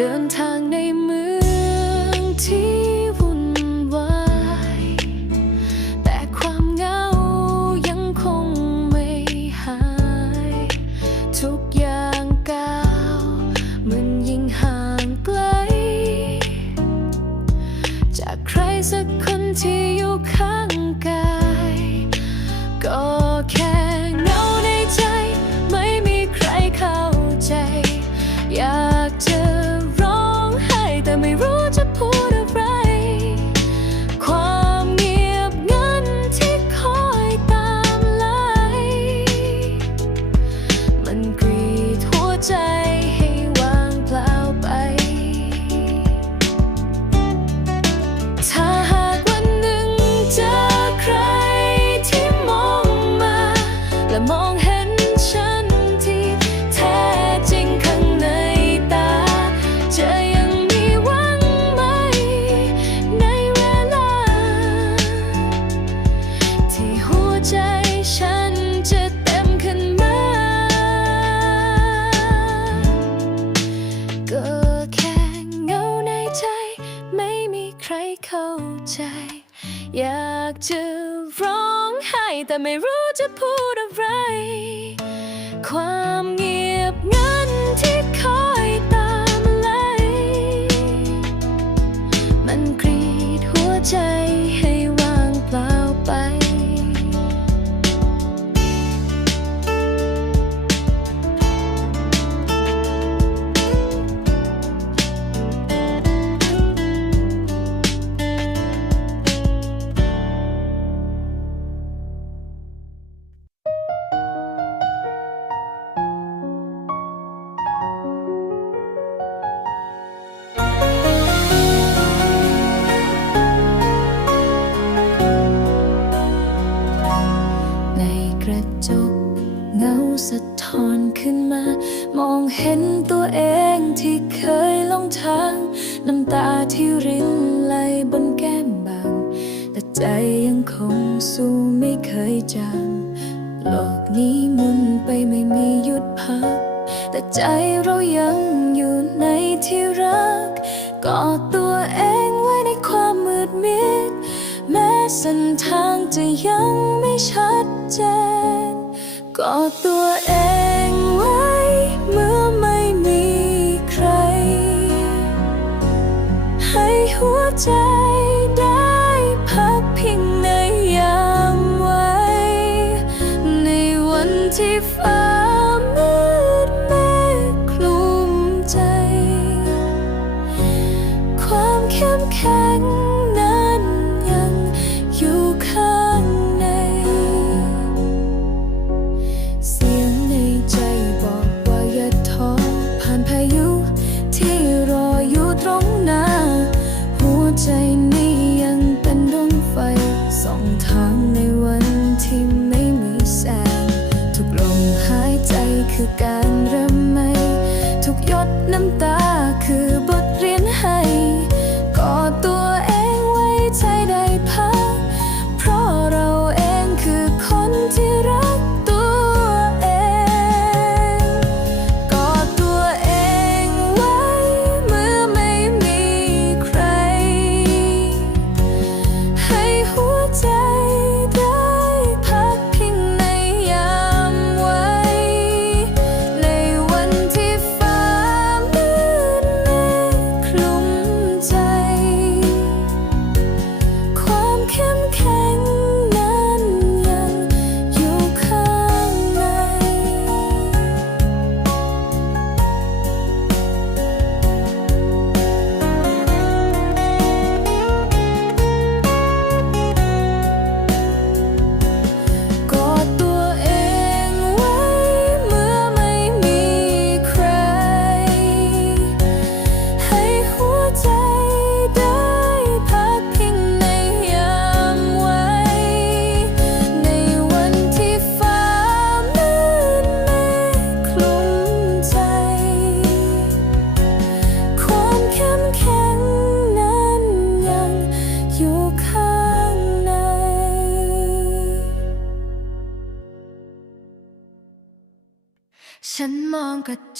等他。 ไม่รู้จะพูดอะไร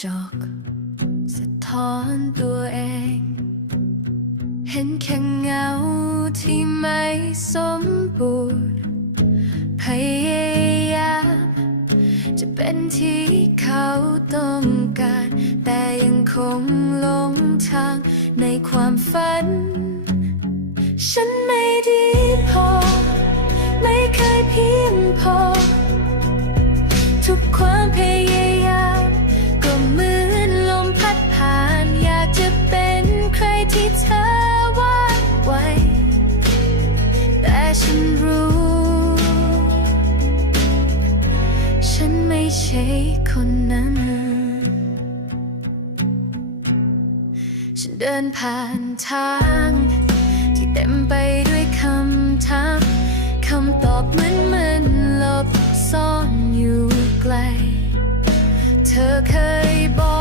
chalk. นผ่านทาง ที่เต็มไปด้วยคำถามคำตอบเหมือนมันหลบซ่อนอยู่ไกล เธอเคยบอก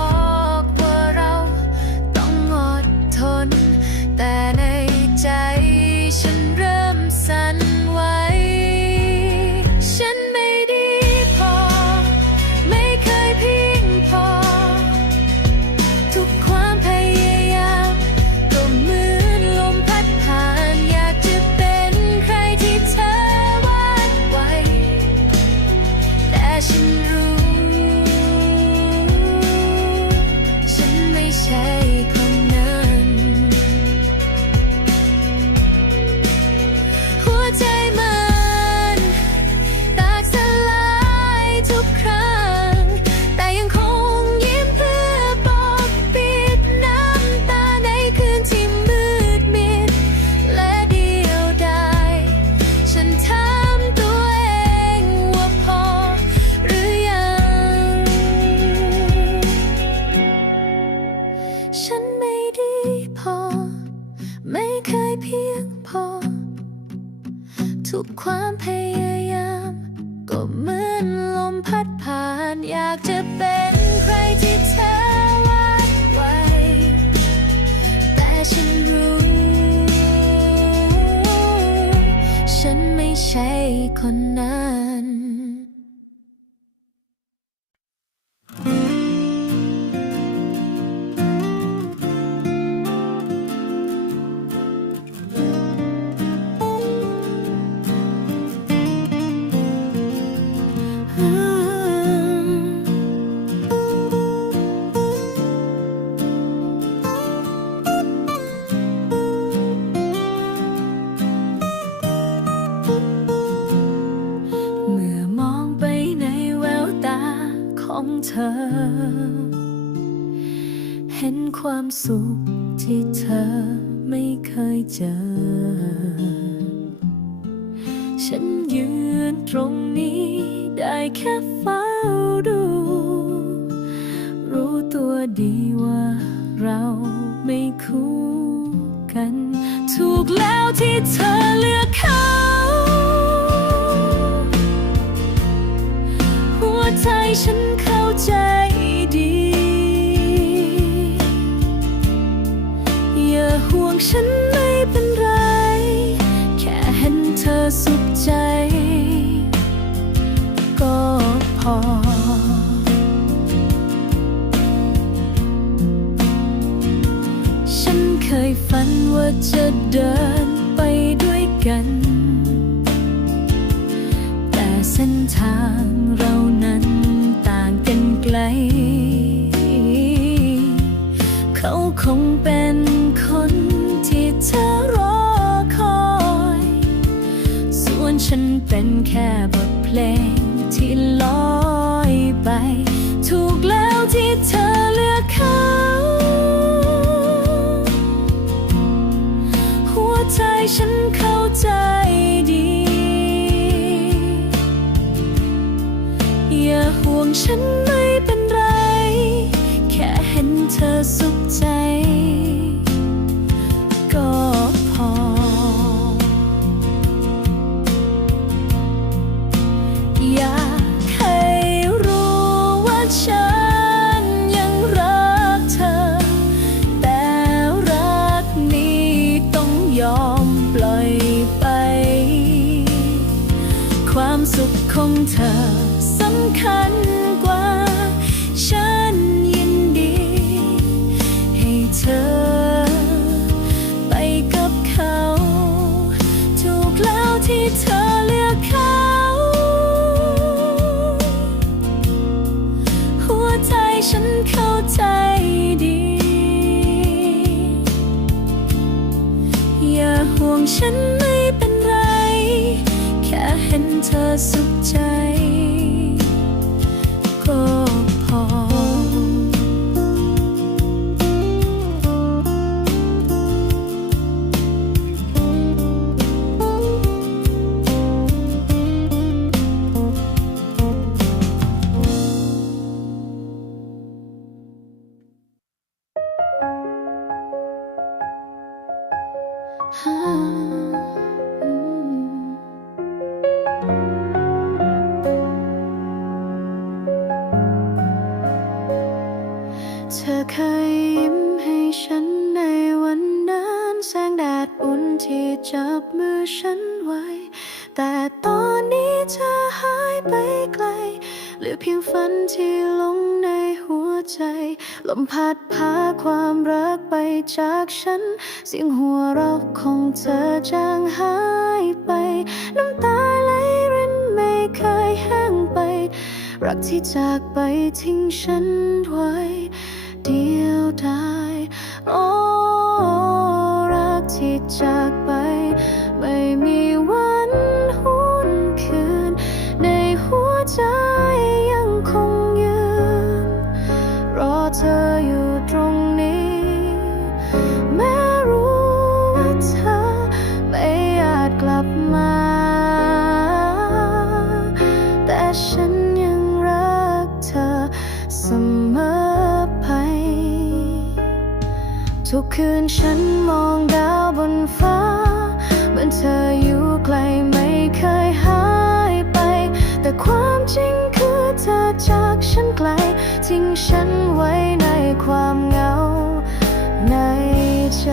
คนนั้น สุขที่เธอไม่เคยเจอ ฉันยืนตรงนี้ได้แค่เฝ้าดู รู้ตัวดีว่าเราไม่คู่กัน ถูกแล้วที่เธอเลือกเขาหัวใจฉันเข้าใจ 什么？沉溺 เธอเลือกเขา หัวใจฉันเข้าใจดี อย่าห่วงฉันไม่เป็นไร แค่เห็นเธอสุขใจ เคยยิ้มให้ฉันในวันนั้นแสงแดดอุ่นที่จับมือฉันไว้ แต่ตอนนี้เธอหายไปไกล เหลือเพียงฝันที่ลงในหัวใจ ลมพัดพาความรักไปจากฉัน เสียงหัวเราะของเธอจางหายไป น้ำตาไหลรินไม่เคยแห้งไป รักที่จากไปทิ้งฉันไว้ เดียวดายโอ้รักที่จะ ทุกคืนฉันมองดาวบนฟ้าเหมือนเธออยู่ไกลไม่เคยหายไป แต่ความจริงคือเธอจากฉันไกล ทิ้งฉันไว้ในความเหงาในใจ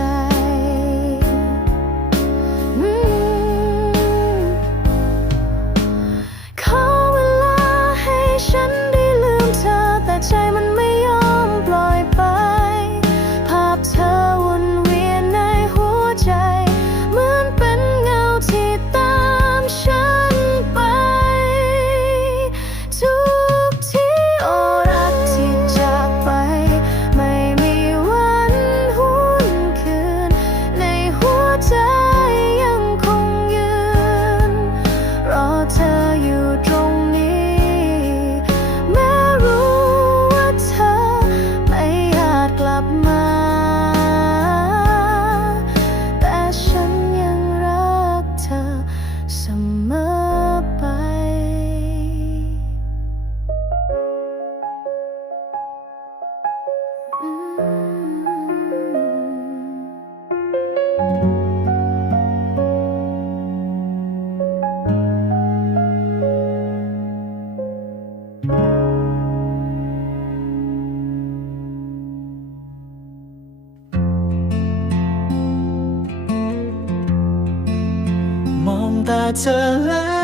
เธอแล้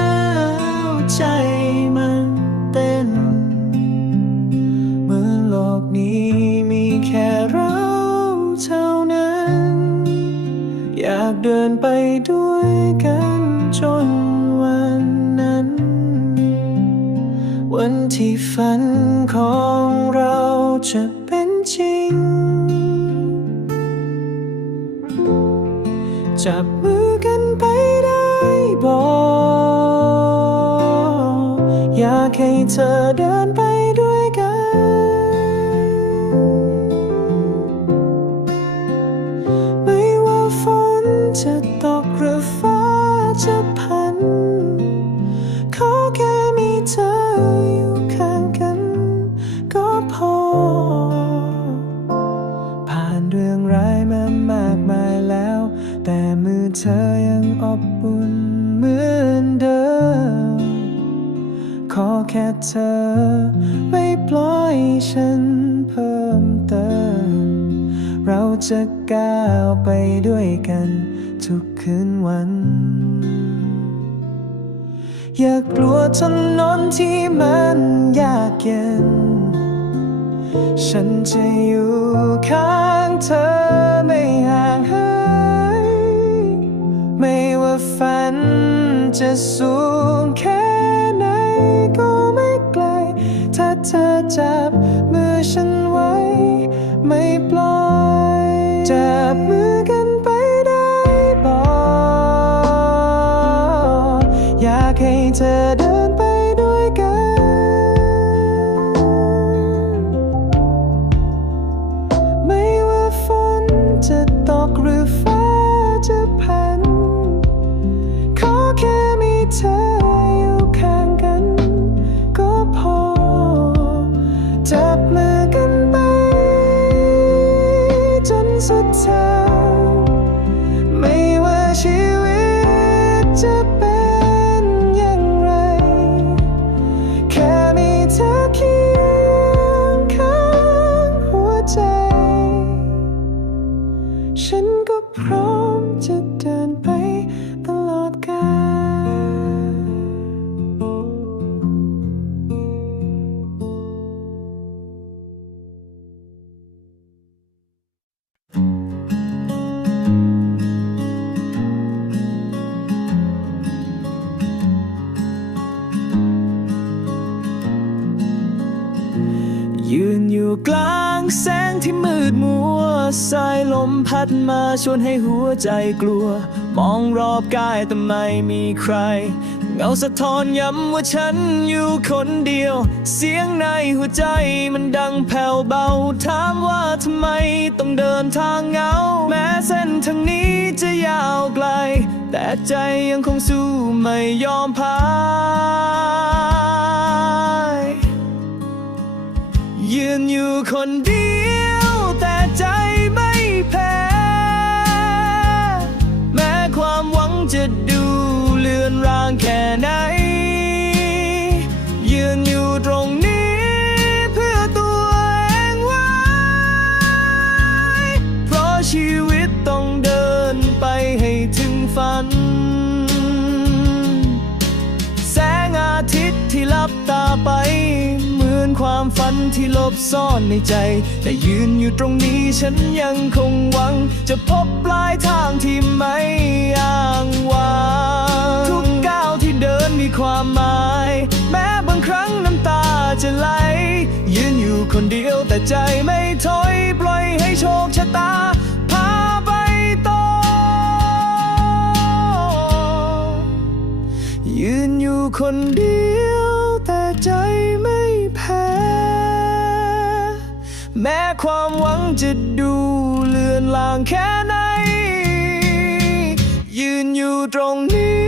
วใจมันเต้น เมื่อโลกนี้มีแค่เราเท่านั้น อยากเดินไปด้วยกันจนวันนั้น วันที่ฝันของเราจะ เธอเดินได้ แค่เธอ ไม่ปล่อยฉันเพิ่มเติม เราจะก้าวไปด้วยกัน ทุกคืนวัน อย่ากลัวถนนที่มันยากเย็น ฉันจะอยู่ข้างเธอไม่ห่างเหายไม่ว่าฝันจะสูงแค่ ธอจับมือฉันไว้ ไม่ปล่อยจับมือกันไปได้บอกอยากให้เธอเดินไปด้วยกัน ไม่ว่าฝนจะตกหรือฟ้าจะพัน ขอแค่มีเธอ สุดท้าย สายลมพัดมาชวนให้หัวใจกลัว มองรอบกายแต่ไม่มีใคร เงาสะท้อนย้ำว่าฉันอยู่คนเดียว เสียงในหัวใจมันดังแผ่วเบา ถามว่าทำไมต้องเดินทางเหงา แม้เส้นทางนี้จะยาวไกล แต่ใจยังคงสู้ไม่ยอมพายยืนอยู่คนเดียว ไป เหมือนความฝันที่ลบซ่อนในใจ แต่ยืนอยู่ตรงนี้ฉันยังคงหวัง จะพบปลายทางที่ไม่อ้างว้างทุกก้าวที่เดินมีความหมาย แม้บางครั้งน้ำตาจะไหล ยืนอยู่คนเดียวแต่ใจไม่ถอยปล่อยให้โชคชะตาพาไปต่อยืนอยู่คนเดียว ใจไม่แพ้ แม้ความหวังจะดูเลือนลางแค่ไหน ยืนอยู่ตรงนี้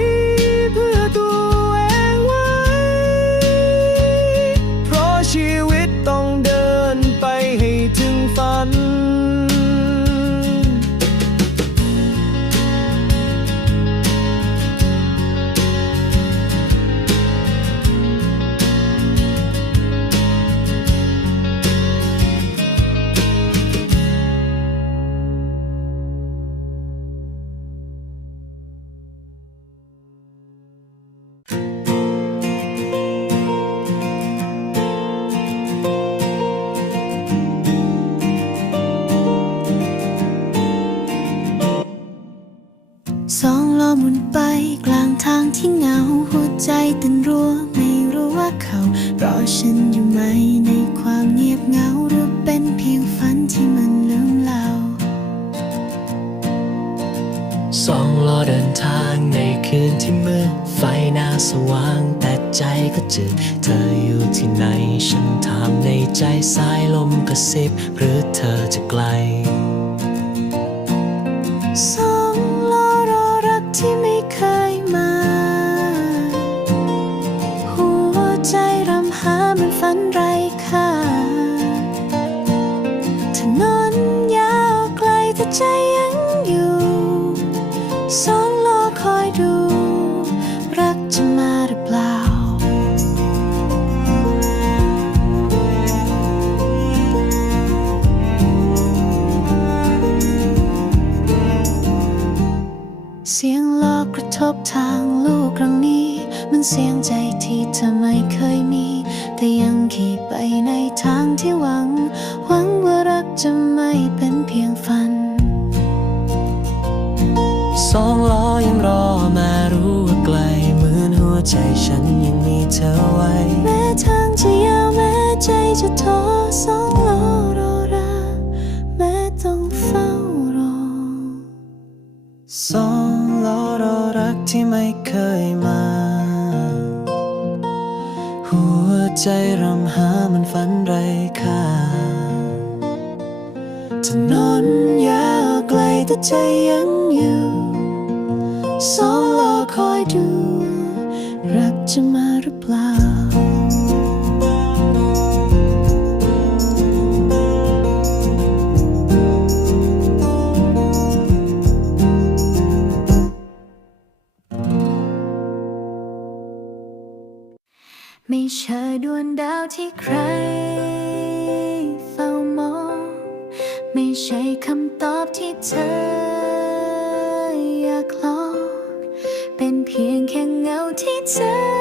ส จะโทรสองอโรราแม้ต้องเฝ้ารอสองลอรอรักที่ไม่เคยมา หัวใจรำหามันฝันไรค่าถนนยาวไกลแต่ใจยังอยู่สองรอคอยดู รักจะมาหรือเปล่า เชยดวงดาวที่ใครเฝ้ามอง ไม่ใช่คำตอบที่เธออยากลอง เป็นเพียงแค่เงาที่เธอ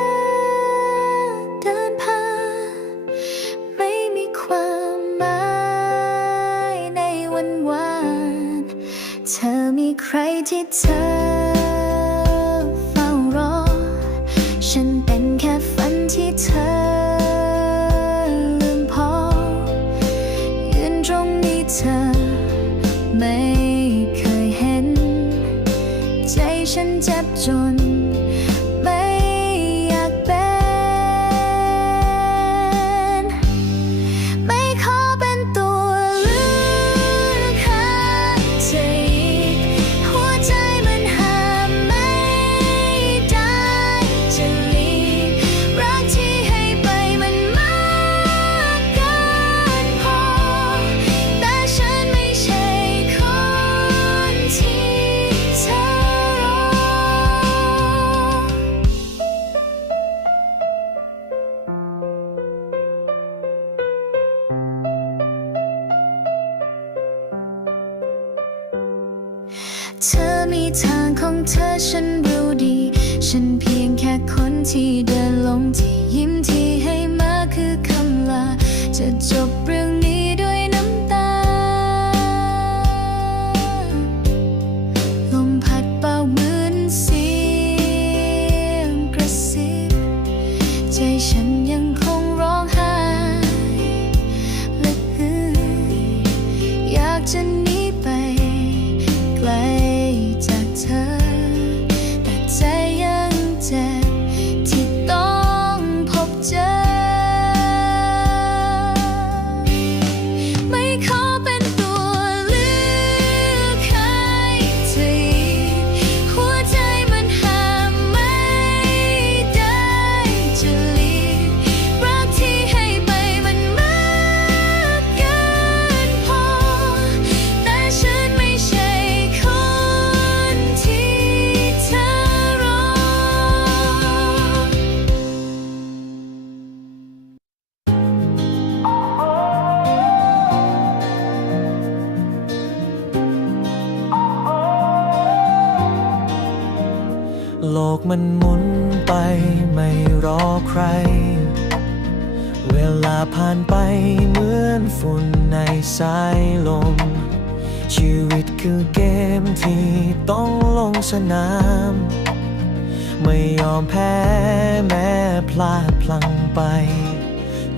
แม้พลาดพลังไป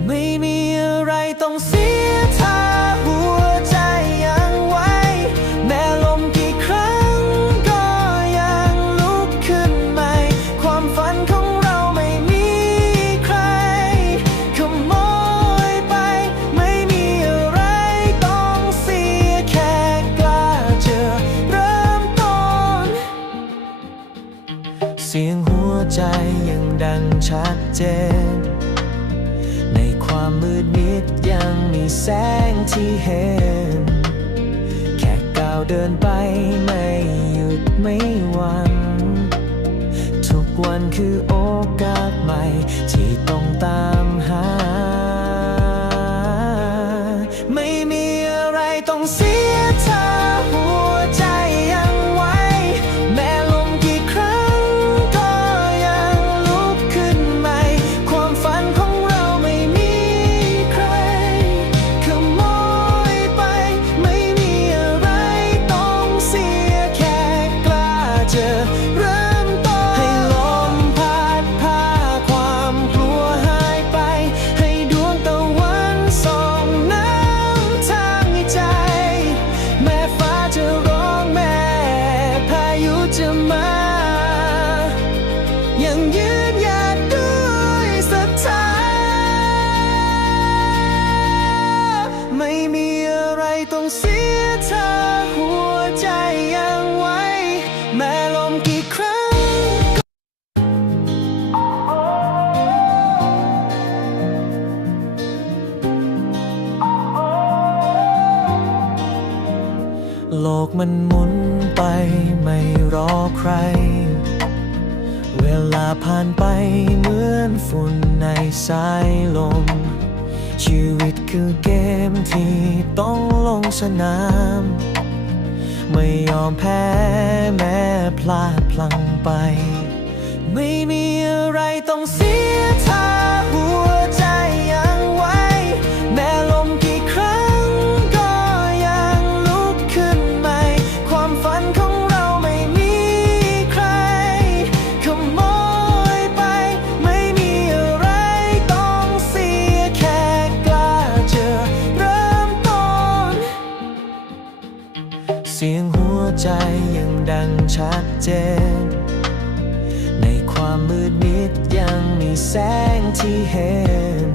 ไม่มีอะไรต้องเสียท่าหัว จน ในความมืดมิดยังมีแสงที่เห็น แค่ก้าวเดินไปไม่หยุดไม่หวัง ทุกวันคือโอกาสใหม่ที่ต้องตามหา มันหมุนไปไม่รอใคร เวลาผ่านไปเหมือนฝุ่นในสายลม ชีวิตคือเกมที่ต้องลงสนาม ไม่ยอมแพ้แม้พลาดพลังไป ไม่มีอะไรต้องเสียถ้า เจน ในความมืดมิดยังมีแสงที่เห็น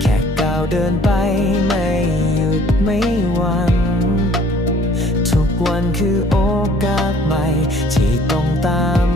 แค่ก้าวเดินไปไม่หยุดไม่หวันทุกวันคือโอกาสใหม่ที่ต้องตาม